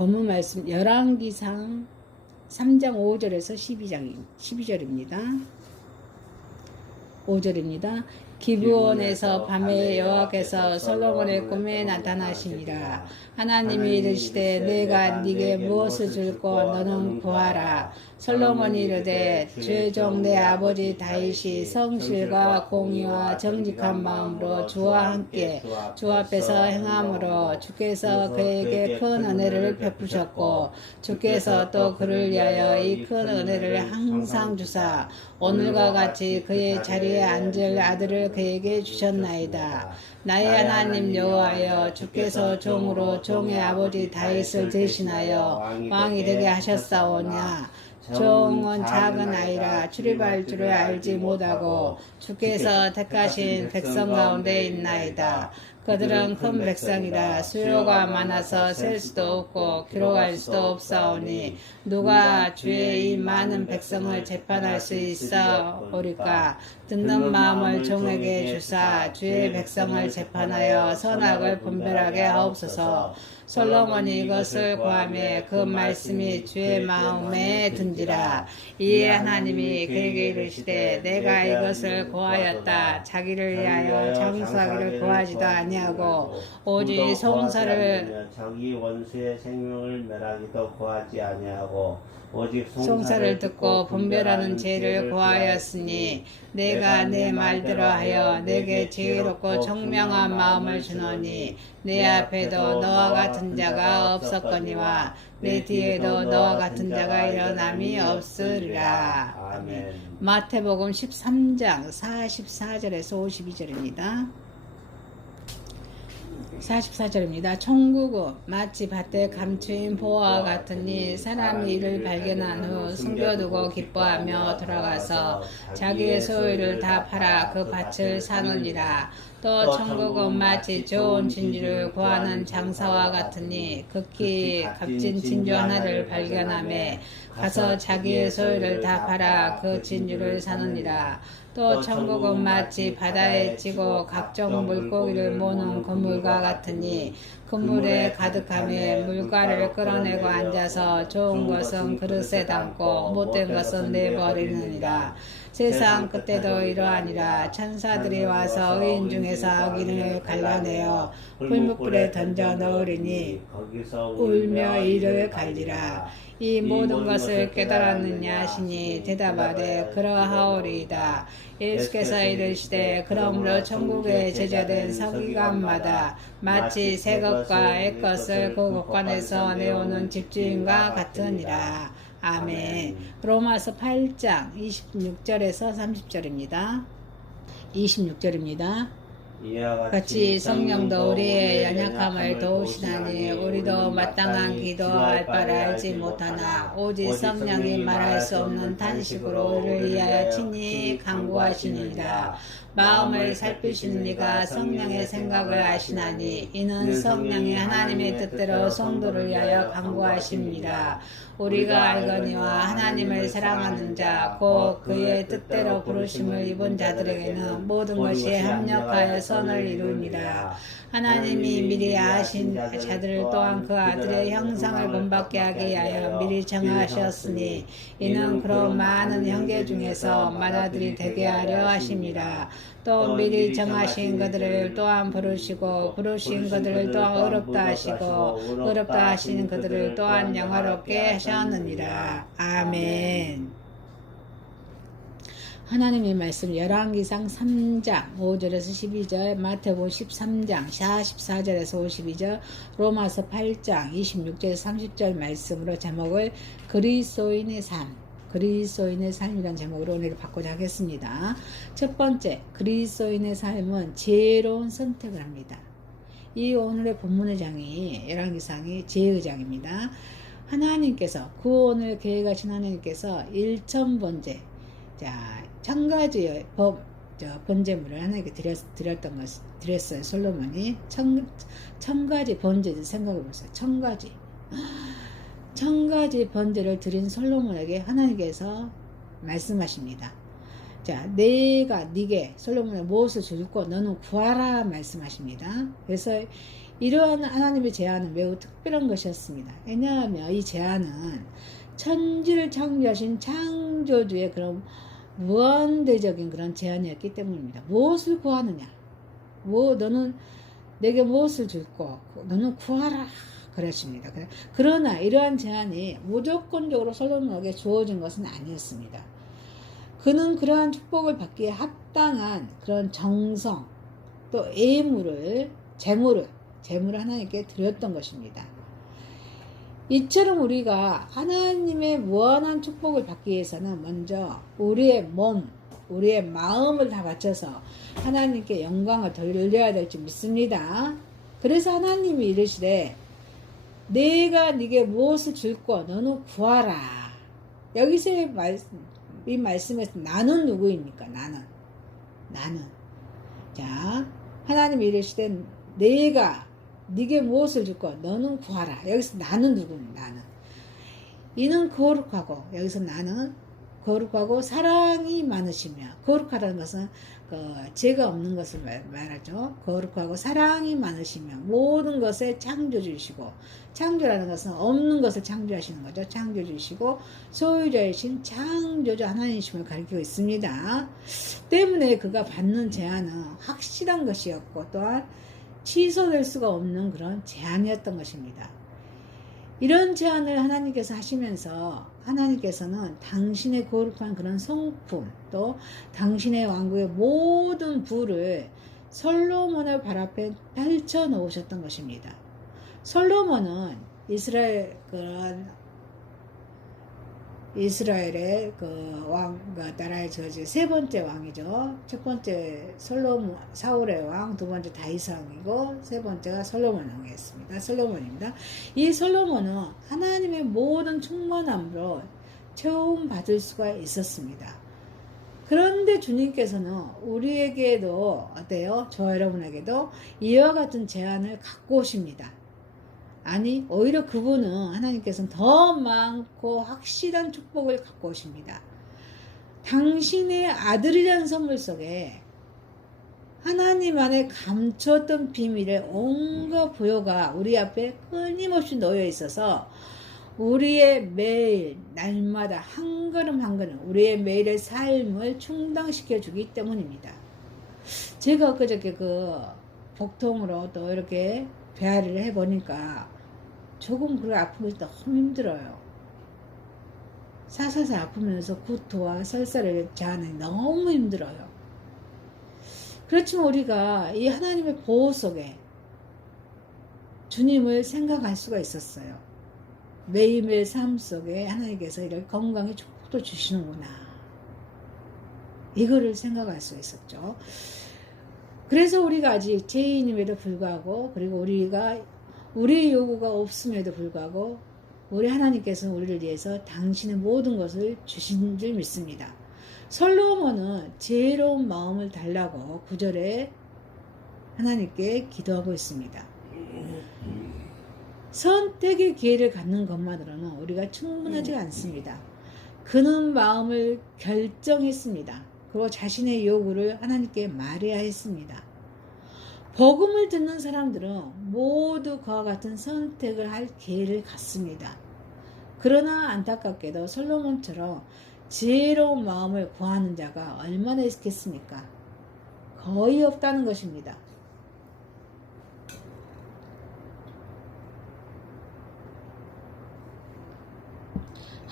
본문 말씀 열왕기상 3장 5절에서 12절입니다. 5절입니다. 기브온에서 밤에 여호와께서 솔로몬의 꿈에 나타나시니라. 하나님이 이르시되 내가 네게 무엇을 줄고 너는 구하라. 솔로몬이 이르되 주의 종 내 아버지 다윗이 성실과 공의와 정직한 마음으로 주와 함께 주 앞에서 행함으로 주께서 그에게 큰 은혜를 베푸셨고 주께서 또 그를 위하여 이 큰 은혜를 항상 주사 오늘과 같이 그의 자리에 앉을 아들을 그에게 주셨나이다. 나의 하나님 여호와여 주께서 종으로 종의 아버지 다윗을 대신하여 왕이 되게 하셨사오냐. 종은 작은 아이라 출입할 줄을 알지 못하고 주께서 택하신 백성 가운데 있나이다. 그들은 큰 백성이라 수요가 많아서 셀 수도 없고 기록할 수도 없사오니 누가 주의 이 많은 백성을 재판할 수 있사오리까. 듣는 마음을 종에게 주사 주의 백성을 재판하여 선악을 분별하게 하옵소서. 솔로몬이 이것을 구하며 그 말씀이 주의 마음에 든지라. 이에 하나님이 그에게 이르시되 내가 이것을 구하였다. 자기를 위하여 장수하기를 구하지도 아니하고 오직 송사를 자기 원수의 생명을 멸하기도 구하지 아니하고 오직 송사를 듣고 분별하는 죄를 구하였으니 내가 내 말대로 하여 내게 지혜롭고 청명한 마음을 주노니 내 앞에도 너와 같은 자가 없었거니와 내 뒤에도 너와 같은 자가 일어남이 없으리라. 아멘. 마태복음 13장 44절에서 52절입니다. 44절입니다. 천국은 마치 밭에 감추인 보화와 같으니 사람이 이를 발견한 후 숨겨두고 기뻐하며 돌아가서 자기의 소유를 다 팔아 그 밭을 사느니라. 또 천국은 마치 좋은 진주를 구하는 장사와 같으니 극히 값진 진주 하나를 발견하며 가서 자기의 소유를 다 팔아 그 진주를 사느니라. 또 천국은 마치 바다에 찌고 각종 물고기를 모는 그물과 같으니 그물에 가득하며 물가를 끌어내고 앉아서 좋은 것은 그릇에 담고 못된 것은 내버리느니라. 세상 끝때도 이러하니라. 천사들이 와서 의인 중에서 악인을 갈라내어 불못불에 던져 넣으리니 거기서 울며 이를 갈리라. 이 모든 것을 깨달았느냐 하시니 대답하되 그러하오리이다. 예수께서 이르시되 그러므로 천국에 제자된 서기관마다 마치 새 것과 옛 것을 그 곳간에서 내오는 집주인과 같으니라. 아멘. 로마서 8장 26절에서 30절입니다. 26절입니다. 같이 성령도 우리의 연약함을 도우시나니 우리도 마땅한 기도할 바를 알지 못하나 오직 성령이 말할 수 없는 탄식으로 우리를 위하여 친히 간구하시느니라. 마음을 살피시는 이가 성령의 생각을 아시나니 이는 성령이 하나님의 뜻대로 성도를 위하여 간구하십니다. 우리가 알거니와 하나님을 사랑하는 자 곧 그의 뜻대로 부르심을 입은 자들에게는 모든 것이 합력하여 선을 이루니라. 하나님이 미리 아신 자들을 또한 그 아들의 형상을 본받게 하기 위하여 미리 정하셨으니 이는 그런 많은 형제 중에서 맏아들이 되게 하려 하심이라. 또 미리 정하신 그들을 또한 부르시고 부르신 그들을 또한 어렵다 하시고 어렵다 하신 그들을 또한 영화롭게 하셨느니라. 아멘. 하나님의 말씀 열왕기상 3장 5절에서 12절, 마태복음 13장 44절에서 52절, 로마서 8장 26절에서 30절 말씀으로 제목을 그리스도인의 삶, 그리스도인의 삶이라는 제목으로 오늘 받고자 하겠습니다. 첫 번째, 그리스도인의 삶은 지혜로운 선택을 합니다. 이 오늘의 본문의 장이 열왕기상이 지혜의 장입니다. 하나님께서 구원을 계획하신 하나님께서 일천번제, 자, 1000가지의 번제물을 하나님께 드렸어요. 솔로몬이 1000가지 번제를 생각해 보세요. 1000가지 번제를 드린 솔로몬에게 하나님께서 말씀하십니다. 자, 내가 네게 솔로몬의 무엇을 줄고 너는 구하라 말씀하십니다. 그래서 이러한 하나님의 제안은 매우 특별한 것이었습니다. 왜냐하면 이 제안은 천지를 창조하신 창조주의 그런 무한대적인 그런 제안이었기 때문입니다. 무엇을 구하느냐? 너는 내게 무엇을 줄고 너는 구하라 그랬습니다. 그러나 이러한 제안이 무조건적으로 솔로몬에게 주어진 것은 아니었습니다. 그는 그러한 축복을 받기에 합당한 그런 정성 또 재물을 하나님께 드렸던 것입니다. 이처럼 우리가 하나님의 무한한 축복을 받기 위해서는 먼저 우리의 마음을 다 바쳐서 하나님께 영광을 돌려야 될지 믿습니다. 그래서 하나님이 이르시되 내가 네게 무엇을 줄고 너는 구하라. 여기서 이 말씀에서 나는 누구입니까? 나는. 자, 하나님이 이르시되 내가 네게 무엇을 줄고 너는 구하라. 여기서 나는 누구입니까? 나는. 이는 거룩하고, 여기서 나는 거룩하고 사랑이 많으시며, 거룩하다는 것은 죄가 없는 것을 말하죠. 거룩하고 사랑이 많으시며 모든 것에 창조주이시고, 창조라는 것은 없는 것을 창조하시는 거죠. 창조주이시고 소유자이신 창조주 하나님이심을 가리키고 있습니다. 때문에 그가 받는 제안은 확실한 것이었고 또한 취소될 수가 없는 그런 제안이었던 것입니다. 이런 제안을 하나님께서 하시면서 하나님께서는 당신의 거룩한 그런 성품 또 당신의 왕국의 모든 부를 솔로몬의 발 앞에 펼쳐 놓으셨던 것입니다. 솔로몬은 이스라엘의 나라의 세 번째 왕이죠. 첫 번째 사울의 왕, 두 번째 다윗 왕이고 세 번째가 솔로몬 왕이었습니다. 솔로몬입니다. 이 솔로몬은 하나님의 모든 충만함으로 체험받을 수가 있었습니다. 그런데 주님께서는 우리에게도 어때요? 저 여러분에게도 이와 같은 제안을 갖고 오십니다. 아니 오히려 그분은 하나님께서는 더 많고 확실한 축복을 갖고 오십니다. 당신의 아들이라는 선물 속에 하나님 안에 감추었던 비밀의 온갖 부요가 우리 앞에 끊임없이 놓여 있어서 우리의 매일 날마다 한 걸음 한 걸음 우리의 매일의 삶을 충당시켜 주기 때문입니다. 제가 엊그저께 복통으로 또 이렇게 배앓이를 해보니까 조금 그렇게 아프면서 너무 힘들어요. 사사사 아프면서 구토와 설사를 자하는 너무 힘들어요. 그렇지만 우리가 이 하나님의 보호 속에 주님을 생각할 수가 있었어요. 매일매일 삶 속에 하나님께서 이런 건강의 축복도 주시는구나. 이거를 생각할 수 있었죠. 그래서 우리가 아직 죄인임에도 불구하고 그리고 우리의 요구가 없음에도 불구하고 우리 하나님께서는 우리를 위해서 당신의 모든 것을 주신 줄 믿습니다. 솔로몬은 지혜로운 마음을 달라고 9절에 하나님께 기도하고 있습니다. 선택의 기회를 갖는 것만으로는 우리가 충분하지 않습니다. 그는 마음을 결정했습니다. 그리고 자신의 요구를 하나님께 말해야 했습니다. 복음을 듣는 사람들은 모두 그와 같은 선택을 할 기회를 갖습니다. 그러나 안타깝게도 솔로몬처럼 지혜로운 마음을 구하는 자가 얼마나 있겠습니까? 거의 없다는 것입니다.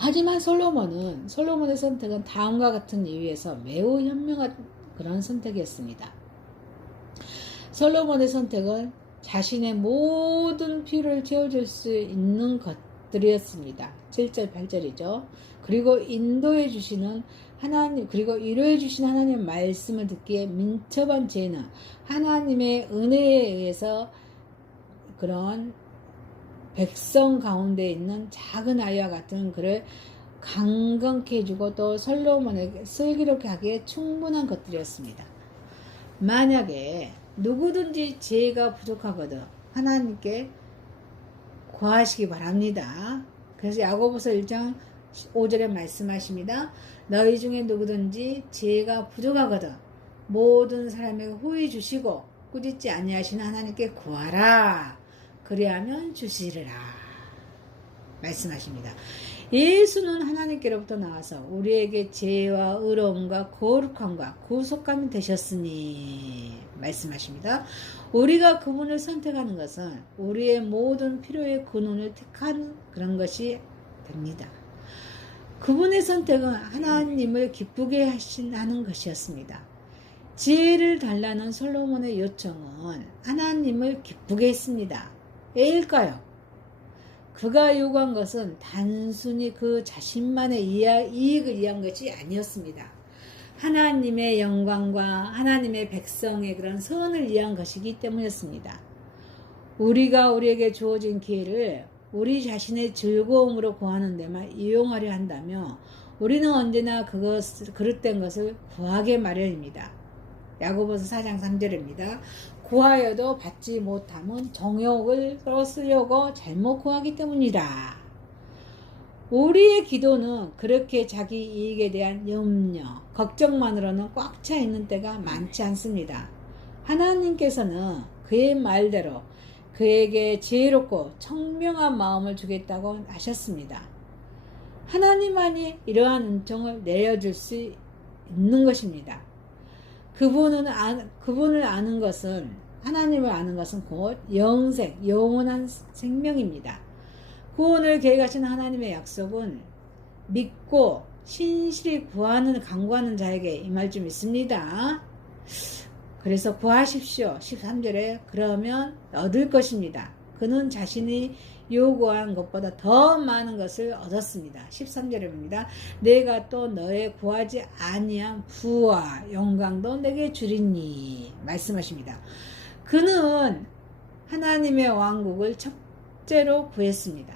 하지만 솔로몬의 선택은 다음과 같은 이유에서 매우 현명한 그런 선택이었습니다. 솔로몬의 선택은 자신의 모든 필요를 채워줄 수 있는 것들이었습니다. 7절 8절이죠. 그리고 인도해 주시는 하나님, 그리고 이루해 주신 하나님의 말씀을 듣기에 민첩한 죄는 하나님의 은혜에 의해서 그런 백성 가운데 있는 작은 아이와 같은 그를 강건케 해주고 또 솔로몬에게 슬기롭게 하기에 충분한 것들이었습니다. 만약에 누구든지 지혜가 부족하거든 하나님께 구하시기 바랍니다. 그래서 야고보서 1장 5절에 말씀하십니다. 너희 중에 누구든지 지혜가 부족하거든 모든 사람에게 후히 주시고 꾸짖지 아니하시는 하나님께 구하라. 그리하면 주시리라 말씀하십니다. 예수는 하나님께로부터 나와서 우리에게 죄와 의로움과 거룩함과 구속감이 되셨으니 말씀하십니다. 우리가 그분을 선택하는 것은 우리의 모든 필요의 근원을 택한 그런 것이 됩니다. 그분의 선택은 하나님을 기쁘게 하는 것이었습니다. 지혜를 달라는 솔로몬의 요청은 하나님을 기쁘게 했습니다. 왜일까요? 그가 요구한 것은 단순히 그 자신만의 이익을 위한 것이 아니었습니다. 하나님의 영광과 하나님의 백성의 그런 선을 위한 것이기 때문이었습니다. 우리가 우리에게 주어진 기회를 우리 자신의 즐거움으로 구하는 데만 이용하려 한다면 우리는 언제나 그릇된 것을 구하게 마련입니다. 야고보서 4장 3절입니다. 구하여도 받지 못함은 정욕으로 쓰려고 잘못 구하기 때문이다. 우리의 기도는 그렇게 자기 이익에 대한 염려, 걱정만으로는 꽉 차 있는 때가 많지 않습니다. 하나님께서는 그의 말대로 그에게 지혜롭고 청명한 마음을 주겠다고 하셨습니다. 하나님만이 이러한 은총을 내려줄 수 있는 것입니다. 그분을 아는 것은, 하나님을 아는 것은 곧 영원한 생명입니다. 구원을 계획하신 하나님의 약속은 믿고 신실히 간구하는 자에게 임할 줄 믿습니다. 그래서 구하십시오. 13절에 그러면 얻을 것입니다. 그는 자신이 요구한 것보다 더 많은 것을 얻었습니다. 13절입니다. 내가 또 너의 구하지 아니한 부와 영광도 내게 주리니 말씀하십니다. 그는 하나님의 왕국을 첫째로 구했습니다.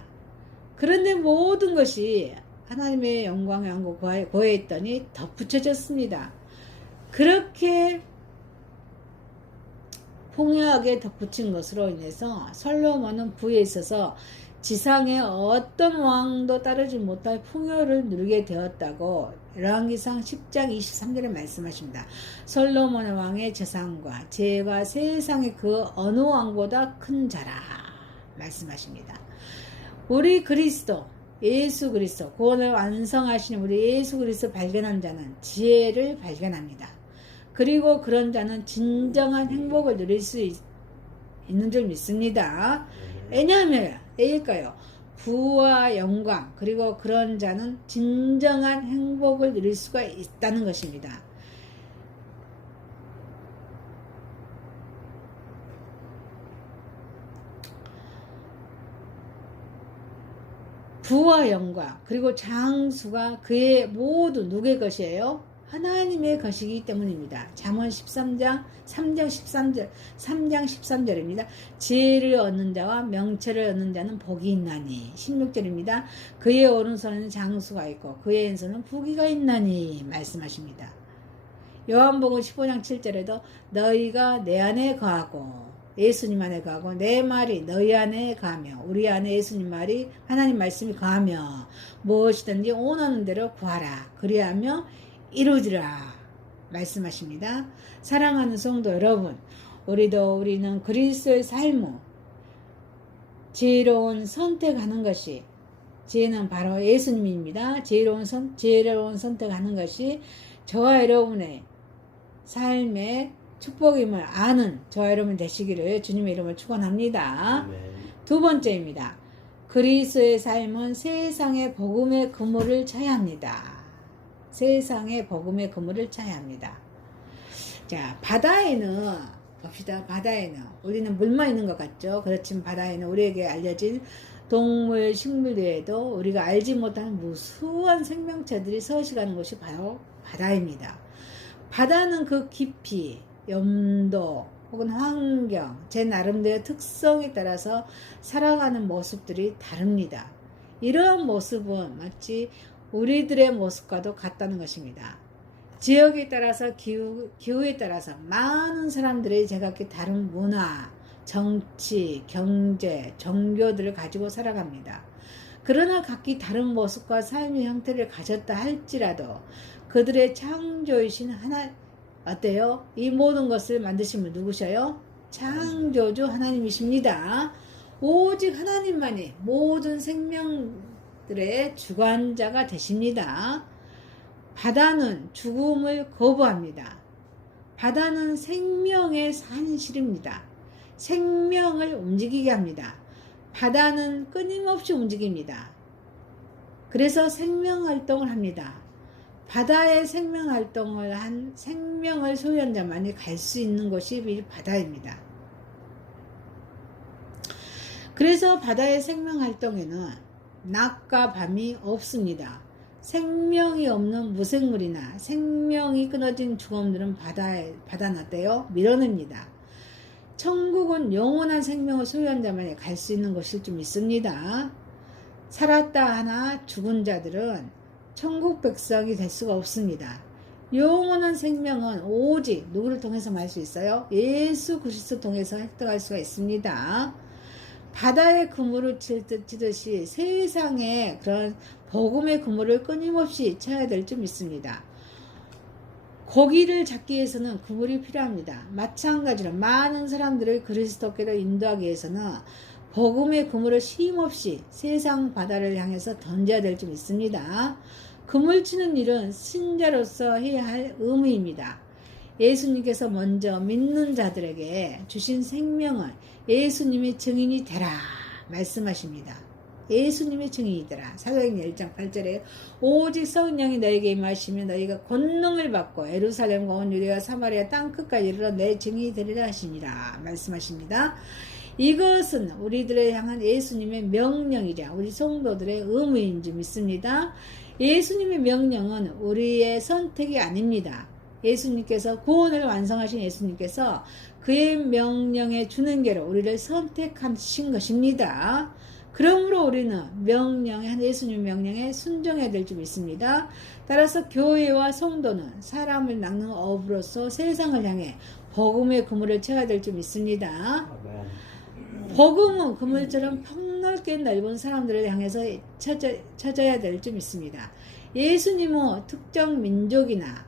그런데 모든 것이 하나님의 영광의 왕국 구했더니 덧붙여졌습니다. 그렇게 풍요하게 덧붙인 것으로 인해서 솔로몬은 부에 있어서 지상의 어떤 왕도 따르지 못할 풍요를 누리게 되었다고 열왕기상 10장 23절에 말씀하십니다. 솔로몬 왕의 재산과 재가 세상의 그 어느 왕보다 큰 자라 말씀하십니다. 우리 그리스도 예수 그리스도 구원을 완성하신 우리 예수 그리스도 발견한 자는 지혜를 발견합니다. 그리고 그런 자는 진정한 행복을 누릴 수 있는 줄 믿습니다. 왜냐하면 왜일까요? 부와 영광 그리고 그런 자는 진정한 행복을 누릴 수가 있다는 것입니다. 부와 영광 그리고 장수가 그의 모두 누구의 것이에요? 하나님의 것이기 때문입니다. 잠언 3장 13절입니다. 지혜를 얻는 자와 명철을 얻는 자는 복이 있나니 16절입니다. 그의 오른손에는 장수가 있고 그의 왼손은 부귀가 있나니 말씀하십니다. 요한복음 15장 7절에도 너희가 내 안에 거하고 예수님 안에 거하고 내 말이 너희 안에 거하며 우리 안에 예수님 말이 하나님 말씀이 거하며 무엇이든지 원하는 대로 구하라 그리하며 이루어지라 말씀하십니다. 사랑하는 성도 여러분, 우리는 그리스도의 삶을 지혜로운 선택하는 것이 지혜는 바로 예수님입니다. 지혜로운 선택하는 것이 저와 여러분의 삶의 축복임을 아는 저와 여러분 되시기를 주님의 이름으로 축원합니다. 두 번째입니다. 그리스도의 삶은 세상의 복음의 그물을 쳐야 합니다. 세상의 복음의 그물을 쳐야 합니다. 자, 바다에는 봅시다. 바다에는 우리는 물만 있는 것 같죠. 그렇지만 바다에는 우리에게 알려진 동물, 식물 외에도 우리가 알지 못하는 무수한 생명체들이 서식하는 곳이 바로 바다입니다. 바다는 그 깊이, 염도 혹은 환경, 제 나름대로 특성에 따라서 살아가는 모습들이 다릅니다. 이러한 모습은 마치 우리들의 모습과도 같다는 것입니다. 지역에 따라서 기후에 따라서 많은 사람들이 제각기 다른 문화, 정치, 경제, 종교들을 가지고 살아갑니다. 그러나 각기 다른 모습과 삶의 형태를 가졌다 할지라도 그들의 창조이신 하나 어때요? 이 모든 것을 만드신 분 누구셔요? 창조주 하나님이십니다. 오직 하나님만이 모든 생명들의 주관자가 되십니다. 바다는 죽음을 거부합니다. 바다는 생명의 산실입니다. 생명을 움직이게 합니다. 바다는 끊임없이 움직입니다. 그래서 생명활동을 합니다. 바다의 생명활동을 한 생명을 소유한 자만이 갈 수 있는 곳이 바다입니다. 그래서 바다의 생명활동에는 낮과 밤이 없습니다. 생명이 없는 무생물이나 생명이 끊어진 죽음들은 바다나대요 밀어냅니다. 천국은 영원한 생명을 소유한 자만이 갈 수 있는 곳일 좀 있습니다. 살았다 하나 죽은 자들은 천국 백성이 될 수가 없습니다. 영원한 생명은 오직 누구를 통해서 말 수 있어요? 예수 그리스도 통해서 획득할 수가 있습니다. 바다의 그물을 치듯이 세상에 그런 복음의 그물을 끊임없이 쳐야 될 줄 믿습니다. 고기를 잡기 위해서는 그물이 필요합니다. 마찬가지로 많은 사람들을 그리스도께로 인도하기 위해서는 복음의 그물을 쉼없이 세상 바다를 향해서 던져야 될 줄 믿습니다. 그물 치는 일은 신자로서 해야 할 의무입니다. 예수님께서 먼저 믿는 자들에게 주신 생명을 예수님의 증인이 되라 말씀하십니다. 예수님의 증인이 되라. 사도행전 1장 8절에 오직 성령이 너에게 임하시면 너희가 권능을 받고 예루살렘과 온 유대와 사마리아 땅끝까지 이르러 내 증인이 되리라 하시니라 말씀하십니다. 이것은 우리들을 향한 예수님의 명령이자 우리 성도들의 의무인 줄 믿습니다. 예수님의 명령은 우리의 선택이 아닙니다. 예수님께서 구원을 완성하신 예수님께서 그의 명령에 주는 대로 우리를 선택하신 것입니다. 그러므로 우리는 예수님 명령에 순종해야 될 줄 믿습니다. 따라서 교회와 성도는 사람을 낚는 어부로서 세상을 향해 복음의 그물을 쳐야 될 줄 믿습니다. 복음은 그물처럼 폭넓게 넓은 사람들을 향해서 쳐져야 될 줄 믿습니다. 예수님은 특정 민족이나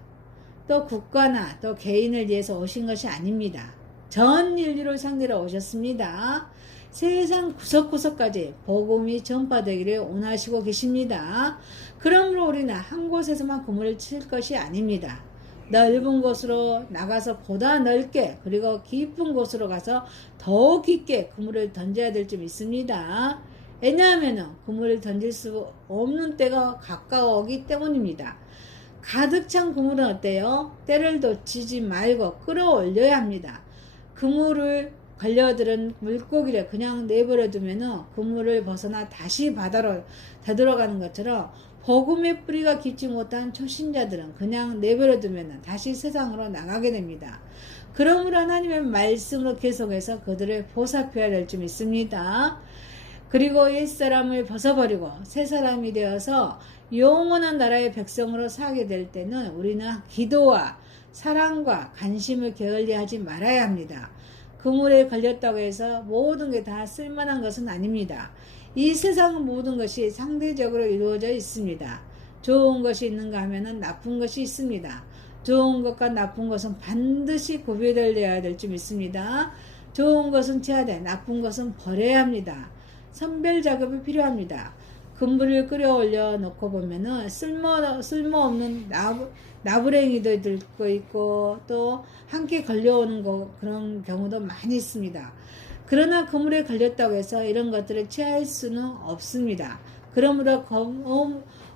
또 국가나 또 개인을 위해서 오신 것이 아닙니다. 전 인류를 상대로 오셨습니다. 세상 구석구석까지 복음이 전파되기를 원하시고 계십니다. 그러므로 우리는 한 곳에서만 그물을 칠 것이 아닙니다. 넓은 곳으로 나가서 보다 넓게 그리고 깊은 곳으로 가서 더 깊게 그물을 던져야 될 줄 믿습니다. 왜냐하면 그물을 던질 수 없는 때가 가까워오기 때문입니다. 가득 찬 그물은 어때요? 때를 놓치지 말고 끌어올려야 합니다. 그물을 걸려들은 물고기를 그냥 내버려 두면 그물을 벗어나 다시 바다로 되돌아가는 것처럼 복음의 뿌리가 깊지 못한 초신자들은 그냥 내버려 두면 다시 세상으로 나가게 됩니다. 그러므로 하나님의 말씀으로 계속해서 그들을 보살펴야 될 줄 믿습니다. 그리고 옛사람을 벗어버리고 새사람이 되어서 영원한 나라의 백성으로 살게 될 때는 우리는 기도와 사랑과 관심을 게을리하지 말아야 합니다. 그물에 걸렸다고 해서 모든 게 다 쓸만한 것은 아닙니다. 이 세상 모든 것이 상대적으로 이루어져 있습니다. 좋은 것이 있는가 하면 나쁜 것이 있습니다. 좋은 것과 나쁜 것은 반드시 구별되어야 될 줄 믿습니다. 좋은 것은 채워야 나쁜 것은 버려야 합니다. 선별 작업이 필요합니다. 그물을 끌어올려 놓고 보면은 쓸모없는 나부랭이도 들고 있고 또 함께 걸려오는 그런 경우도 많이 있습니다. 그러나 그물에 걸렸다고 해서 이런 것들을 취할 수는 없습니다. 그러므로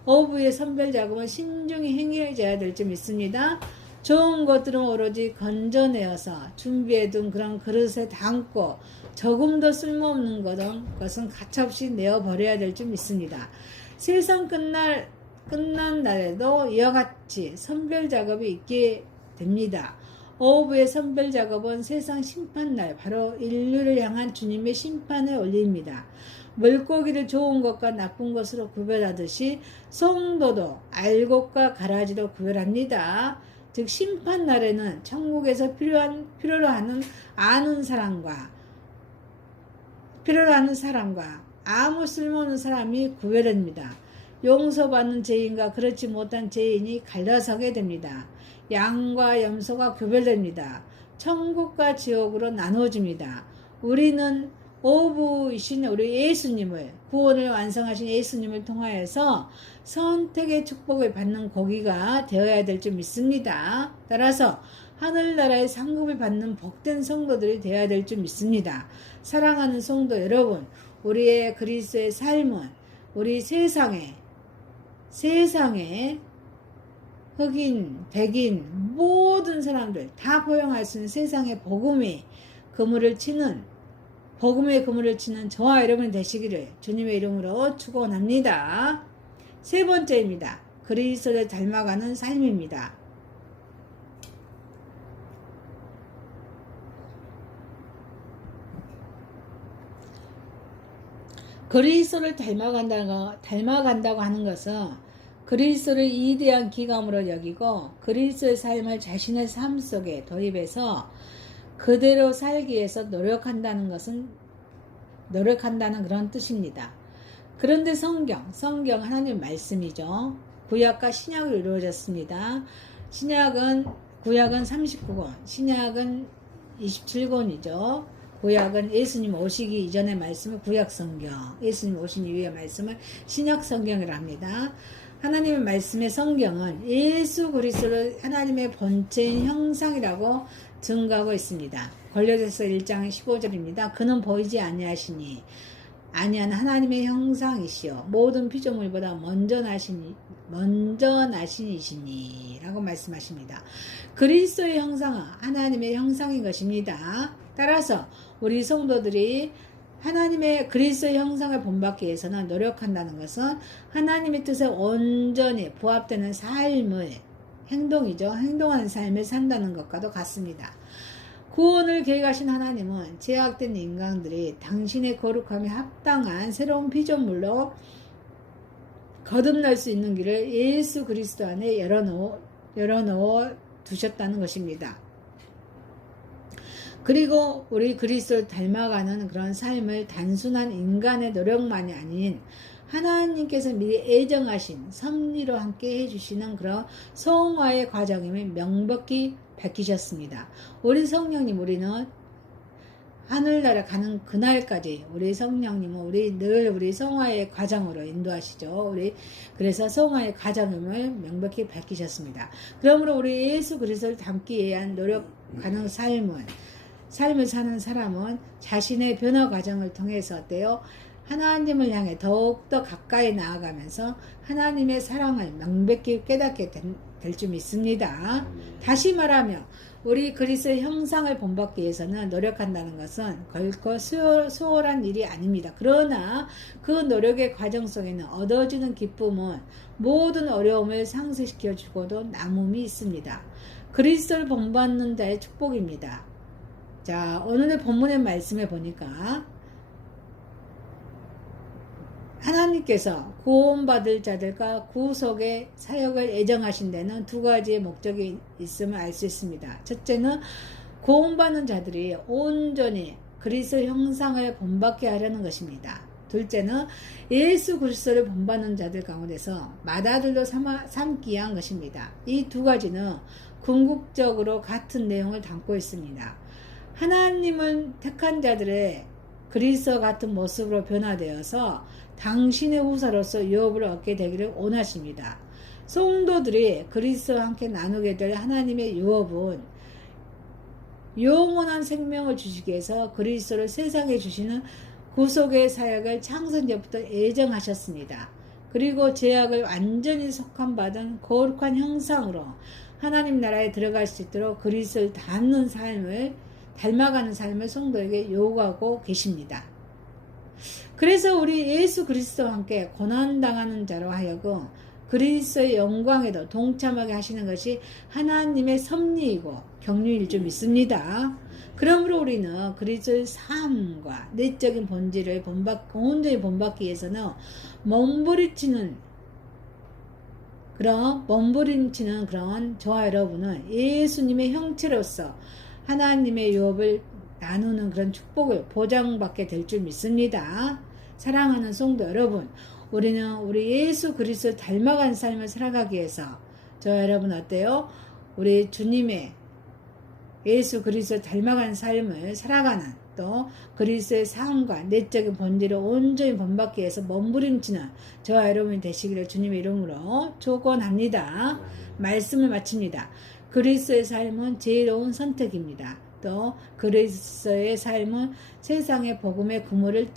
어부의 선별 작업은 신중히 행해져야 될 줄 믿습니다. 좋은 것들은 오로지 건져내어서 준비해둔 그런 그릇에 담고 조금도 쓸모없는 것은 가차없이 내어버려야 될 줄 믿습니다. 세상 끝난 날에도 이와 같이 선별 작업이 있게 됩니다. 어부의 선별 작업은 세상 심판날 바로 인류를 향한 주님의 심판을 올립니다. 물고기를 좋은 것과 나쁜 것으로 구별하듯이 성도도 알곡과 가라지로 구별합니다. 즉 심판날에는 천국에서 필요로 하는 사람과 아무 쓸모없는 사람이 구별됩니다. 용서받는 죄인과 그렇지 못한 죄인이 갈라서게 됩니다. 양과 염소가 구별됩니다. 천국과 지옥으로 나누어집니다. 우리는 오부이신 우리 예수님을, 구원을 완성하신 예수님을 통하여서 선택의 축복을 받는 고기가 되어야 될 줄 믿습니다. 따라서 하늘나라의 상급을 받는 복된 성도들이 되어야 될 줄 믿습니다. 사랑하는 성도 여러분, 우리의 그리스도의 삶은 우리 세상에 흑인, 백인 모든 사람들 다 포용할 수 있는 세상의 복음의 그물을 치는 저와 여러분이 되시기를 주님의 이름으로 축원합니다. 세 번째입니다. 그리스도를 닮아가는 삶입니다. 그리스도를 닮아간다고 하는 것은 그리스도를 이대한 기감으로 여기고 그리스도의 삶을 자신의 삶 속에 도입해서 그대로 살기 위해서 노력한다는 그런 뜻입니다. 그런데 성경 하나님 말씀이죠. 구약과 신약으로 이루어졌습니다. 구약은 39권, 신약은 27권이죠. 구약은 예수님 오시기 이전의 말씀을 구약성경, 예수님 오신 이후의 말씀을 신약성경이라 합니다. 하나님의 말씀의 성경은 예수 그리스도를 하나님의 본체인 형상이라고 증거하고 있습니다. 골로새서 1장 15절입니다. 그는 보이지 아니한 하나님의 형상이시요 모든 피조물보다 먼저 나신 이시니 라고 말씀하십니다. 그리스도의 형상은 하나님의 형상인 것입니다. 따라서 우리 성도들이 하나님의 그리스도의 형상을 본받기 위해서는 노력한다는 것은 하나님의 뜻에 온전히 부합되는 삶을, 행동하는 삶을 산다는 것과도 같습니다. 구원을 계획하신 하나님은 제약된 인간들이 당신의 거룩함에 합당한 새로운 피조물로 거듭날 수 있는 길을 예수 그리스도 안에 열어놓어 두셨다는 것입니다. 그리고 우리 그리스도를 닮아가는 그런 삶을 단순한 인간의 노력만이 아닌 하나님께서 미리 애정하신 섭리로 함께 해주시는 그런 성화의 과정임을 명백히 밝히셨습니다. 우리 성령님, 우리는 하늘나라 가는 그날까지 우리 성령님은 우리 성화의 과정으로 인도하시죠. 그래서 성화의 과정임을 명백히 밝히셨습니다. 그러므로 우리 예수 그리스도를 닮기 위한 노력하는 삶을 사는 사람은 자신의 변화 과정을 통해서 어때요? 하나님을 향해 더욱더 가까이 나아가면서 하나님의 사랑을 명백히 깨닫게 될 줄 믿습니다. 다시 말하면 우리 그리스도의 형상을 본받기 위해서는 노력한다는 것은 결코 수월한 일이 아닙니다. 그러나 그 노력의 과정 속에는 얻어지는 기쁨은 모든 어려움을 상쇄시켜 주고도 남음이 있습니다. 그리스도를 본받는 자의 축복입니다. 자, 오늘의 본문의 말씀에 보니까 하나님께서 구원받을 자들과 구속의 사역을 애정하신 데는 두 가지의 목적이 있음을 알 수 있습니다. 첫째는 구원받는 자들이 온전히 그리스도 형상을 본받게 하려는 것입니다. 둘째는 예수 그리스도를 본받는 자들 가운데서 맏아들로 삼기 위한 것입니다. 이 두 가지는 궁극적으로 같은 내용을 담고 있습니다. 하나님은 택한 자들의 그리스도 같은 모습으로 변화되어서 당신의 후사로서 유업을 얻게 되기를 원하십니다. 성도들이 그리스도와 함께 나누게 될 하나님의 유업은 영원한 생명을 주시기 위해서 그리스도를 세상에 주시는 구속의 사역을 창세전부터 애정하셨습니다. 그리고 죄악을 완전히 속함받은 거룩한 형상으로 하나님 나라에 들어갈 수 있도록 그리스도를 닮아가는 삶을 성도에게 요구하고 계십니다. 그래서 우리 예수 그리스도와 함께 고난당하는 자로 하여금 그리스도의 영광에도 동참하게 하시는 것이 하나님의 섭리이고 경륜일 줄 믿습니다. 그러므로 우리는 그리스도의 삶과 내적인 본질을 온전히 본받기 위해서는 몸부림치는 그런 저와 여러분은 예수님의 형체로서 하나님의 유업을 나누는 그런 축복을 보장받게 될 줄 믿습니다. 사랑하는 성도 여러분, 우리는 우리 예수 그리스도 닮아간 삶을 살아가기 위해서 저와 여러분 어때요? 우리 주님의 예수 그리스도 닮아가는 삶을 살아가는 또 그리스도의 삶과 내적인 본질을 온전히 본받기 위해서 몸부림치는 저와 여러분이 되시기를 주님의 이름으로 축원합니다. 말씀을 마칩니다. 그리스도의 삶은 지혜로운 선택입니다. 또 그리스도의 삶은 세상의 복음의 그물을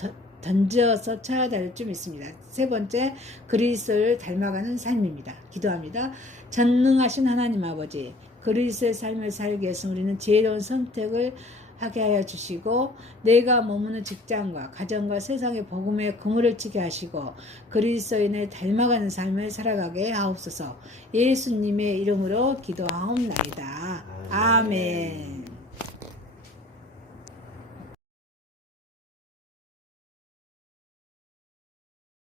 던져서 쳐야 될 줄 믿습니다. 세 번째, 그리스도를 닮아가는 삶입니다. 기도합니다. 전능하신 하나님 아버지, 그리스도의 삶을 살기 위해서 우리는 지혜로운 선택을 하게 하여 주시고 내가 머무는 직장과 가정과 세상의 복음의 그물을 치게 하시고 그리스도인을 닮아가는 삶을 살아가게 하옵소서. 예수님의 이름으로 기도하옵나이다. 아멘.